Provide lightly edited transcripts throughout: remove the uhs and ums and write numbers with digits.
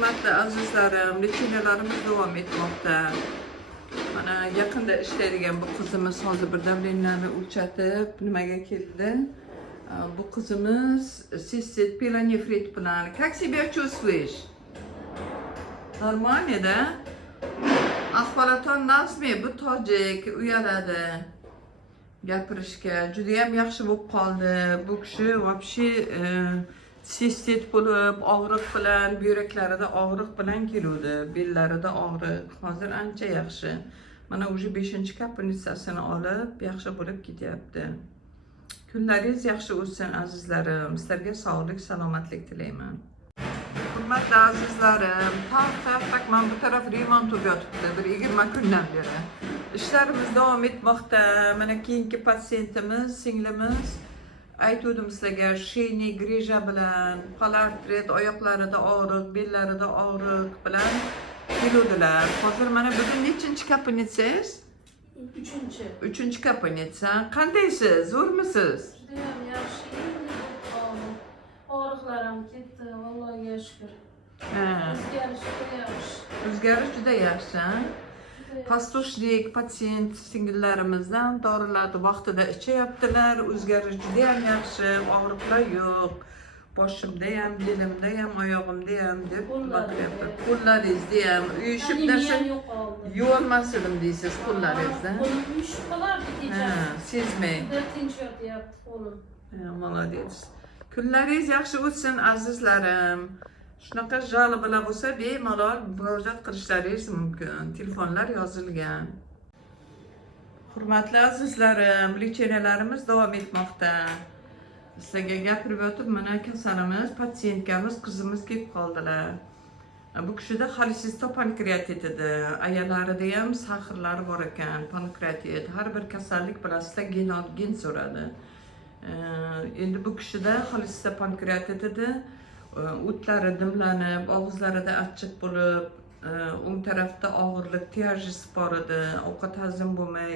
Hurmatli azizlarim, lechinalarimiz davom etmoqda. Mana yaqinda ishlaydigan bu qizimiz hozir bir davleniyani o'lchatib nimaga keldi. Bu qizimiz cystic pielonefrit bilan. Как себя чувствуешь? Нормально, да? Ahvolaton nasmi? Bu tojik uyaladi. Gapirishga juda ham yaxshi bo'lib qoldi. Bu kishi вообще sistit bo'lib, og'riq bilan, buyraklarida og'riq bilan keluvdi, bellarida og'riq. Hozir ancha yaxshi. Mana уже 5-kapnitsasini olib, yaxshi bo'lib ketyapti. Kunlaringiz yaxshi o'tsin azizlarim. Sizlarga sog'lik, salomatlik tilayman. Hurmatli azizlarim, tak mana bu taraf remont bo'lib yotibdi, bir 20 kundan beri. İşlerimiz davom etmoqda. Mana keyingi patsiyentimiz, singlimiz aytuvdim sizlarga, sheyniy grija bilan, polartret, oyoqlarida og'riq, bellarida og'riq bilan keluvdilar. Hozir mana bugun nechinchi kapnitsangiz? 3-chi kapnitsa. Qandaysiz? Zo'rmisiz? Judayam yaxshi. Og'riqlarim ketdi, Allohga shukr. O'zgarish juda yaxshi. O'zgarish juda yaxshi. Pastoshlik patsiyent singillarimizdan dorilarni vaqtida ichyaptilar. O'zgarish juda ham yaxshi, og'riqlar yo'q. Boshimda ham, belimda ham, oyog'imda ham deb baqiryapti. Qo'llaringizda ham uyushib narsa yuvolmasdim deysiz qo'llaringizda. Qo'lim uyushib qolardi kechasi. Sezmay. Tinch yotyapti qo'lim. Молодец. Kunlaringiz yaxshi o'tsin azizlarim. Shunaqa jalibalar bo'lsa, bemalol murojaat qilishlaringiz mumkin. Telefonlar yozilgan. Hurmatli azizlarim, lechinalarimiz davom etmoqda. Sizlarga gapirib o'tib, mana kasalimiz, patsiyentkamiz, qizimiz kelib qoldilar. Bu kishida xolesterin pankreatit edi. Ayollarida ham sahrlari bor ekan, pankreatit. Har bir kasallik bilasizlar gen so'radi. Endi bu kishida xolesterin pankreatit edi. O'tlari dimlanib, og'izlarida achchiq bo'lib, o'ng tarafda og'irlik, tiyajis bor edi, ovqat hazm bo'lmay,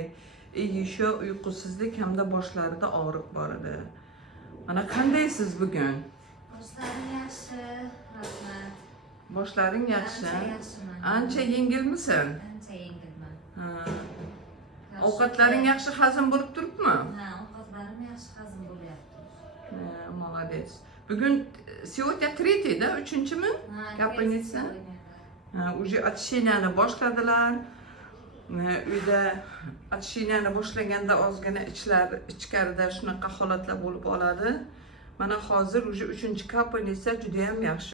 iyishi, uyqusizlik hamda boshlarida og'riq bor edi. Mana qandaysiz bugun? Boshlaring yaxshi, rahmat. Boshlaring yaxshi? Ancha yaxshiman. Ancha yengilmisan? Ancha yengilman. Ovqatlaring yaxshi hazm bo'lib turibmi? Ha, ovqatlarim yaxshi hazm bo'lyapti. Молодец. Bugün сегодня третий, да? Üçüncü-mü? Kapnitsa. Уже очищениeni boshladilar. Uyda очищениeni boshlaganda ozgina ichkarida shunaqa holatlar bo'lib oladi. Mana hozir уже 3-kapnitsa juda ham yaxshi.